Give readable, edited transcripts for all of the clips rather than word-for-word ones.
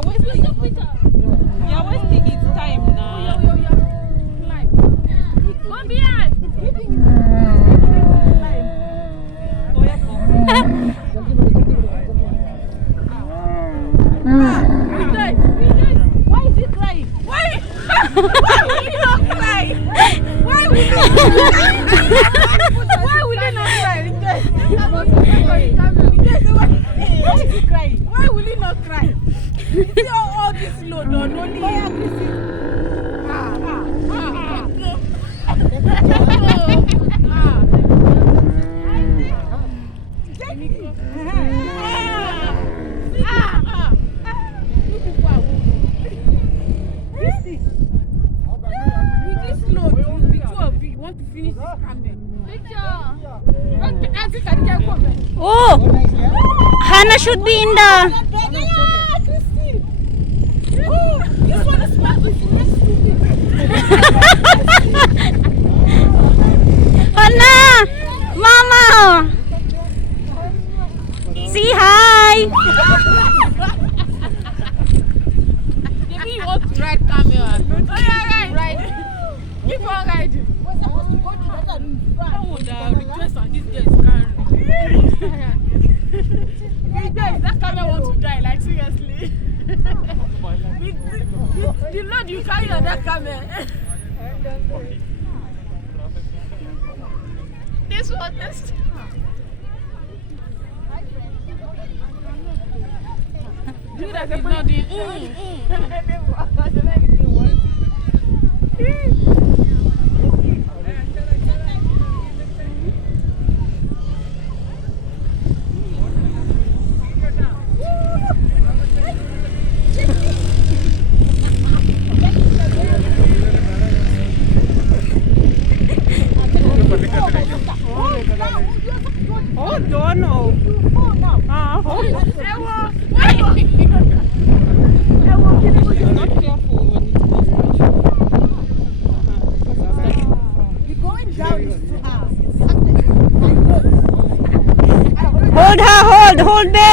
are wasting. You are wasting its time now. Go behind. Why is he crying? Why? Why will he not cry? Why will he not cry? Why will he not cry? Why is he crying? Why will he not cry? See all this load on only him. Oh, Hannah should be in the. This one is bad. Hannah, Mama, say hi. Maybe you want to ride camel. Oh yeah, ride. Keep on riding. We're supposed to go to that and oh, the request on this day is carrying. That camel wants to die, like seriously. with the load you carry on that camel. This one, this. Do that is not the. Hold on, no. Hold on. You're not careful when it's you're going down this house. Hold her, hold me.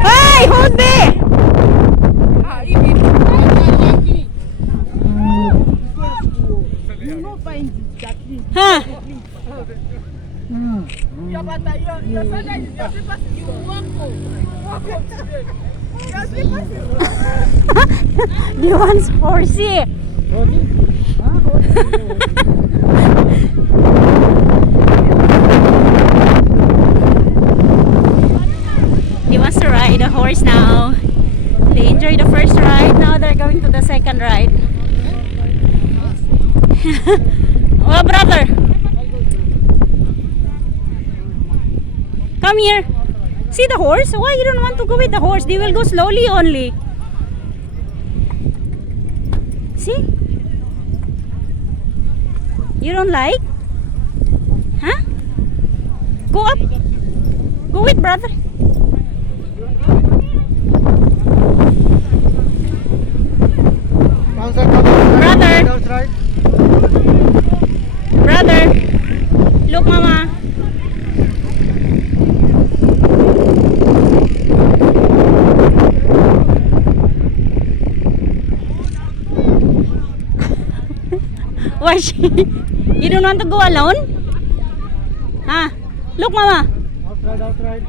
Hey, hold me. Huh? The one's horsey. He wants to ride a horse now. They enjoyed the first ride, now they're going to the second ride. Oh, brother. Come here. See the horse? Why you don't want to go with the horse? They will go slowly only. See? You don't like? Huh? Go up. Go with brother. Brother. Brother. Look, mama. Why you don't want to go alone? Huh? Look, mama. Outside.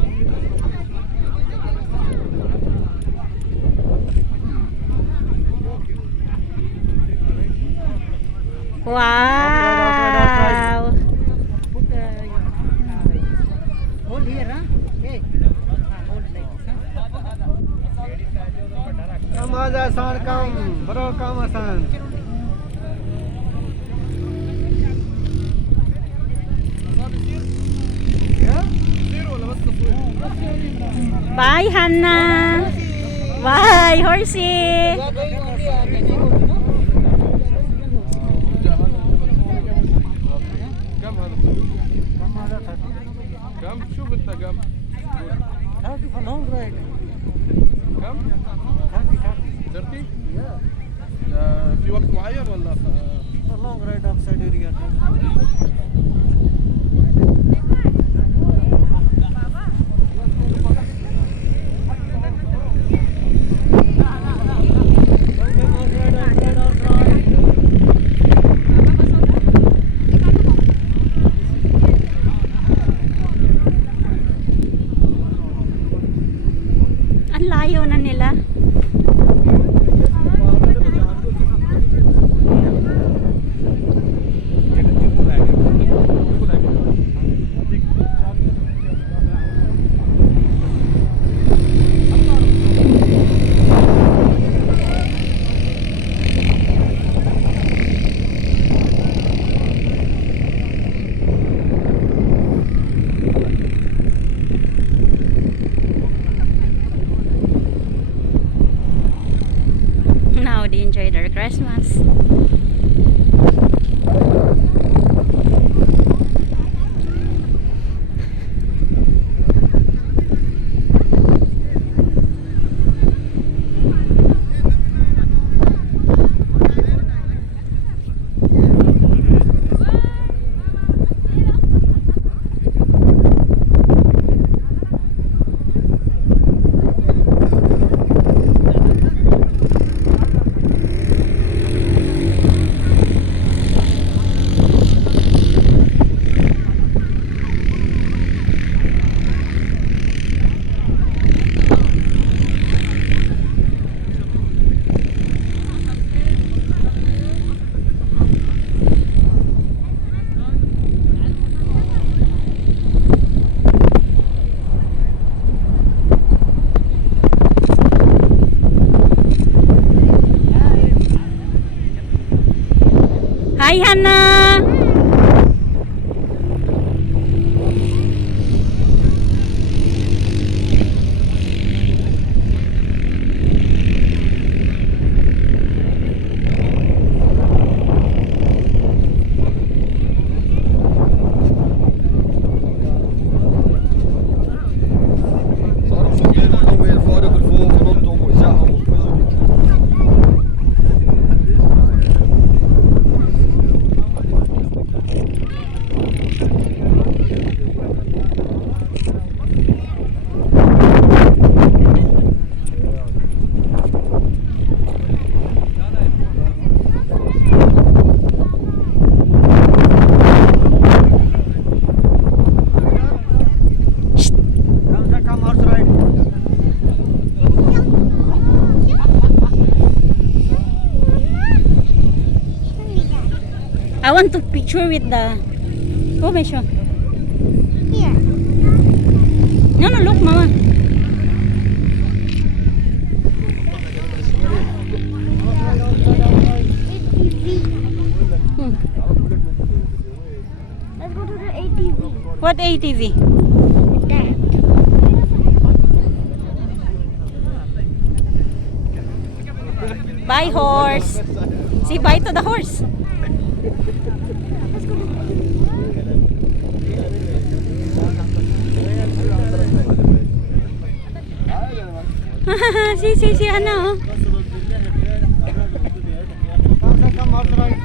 Wow. Hold here, huh? Okay. Hold like this, huh? Come on, son, come. Bro, come, son. Bye, Hannah. Bye, horsey. كم شوف انت كم Happy for long ride. كم Happy. 30 في وقت معين ولا For long ride outside area. Ang layo na nila. Now they enjoy their Christmas. Hi, Hannah! صاروا صغير كلهم يرفعوا بالفوق ونطوا وإزاحوا وكذا. Come outside. I want to picture with the... Oh, may show. Here. No, no, look, Mama. ATV. Hmm. Let's go to the ATV. What ATV? That. Bye, horse. Say bye to the horse. Let's go to si ano. Come outside.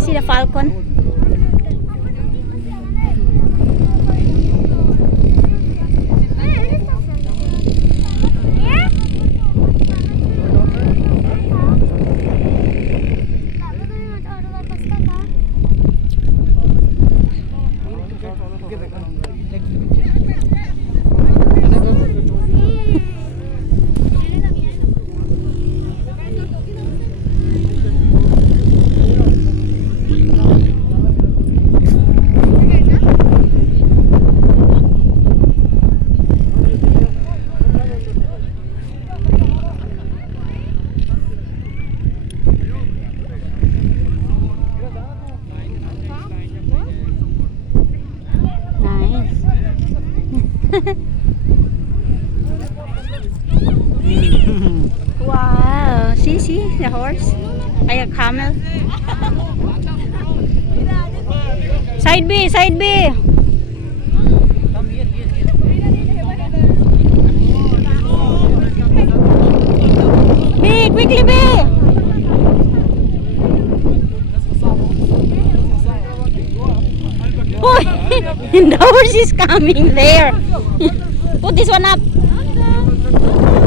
See the falcon? Wow, see the horse? Ay, a camel. Side B, side B. Come here. B, quickly B. Oh, the horse is coming there. Put this one up. Wow.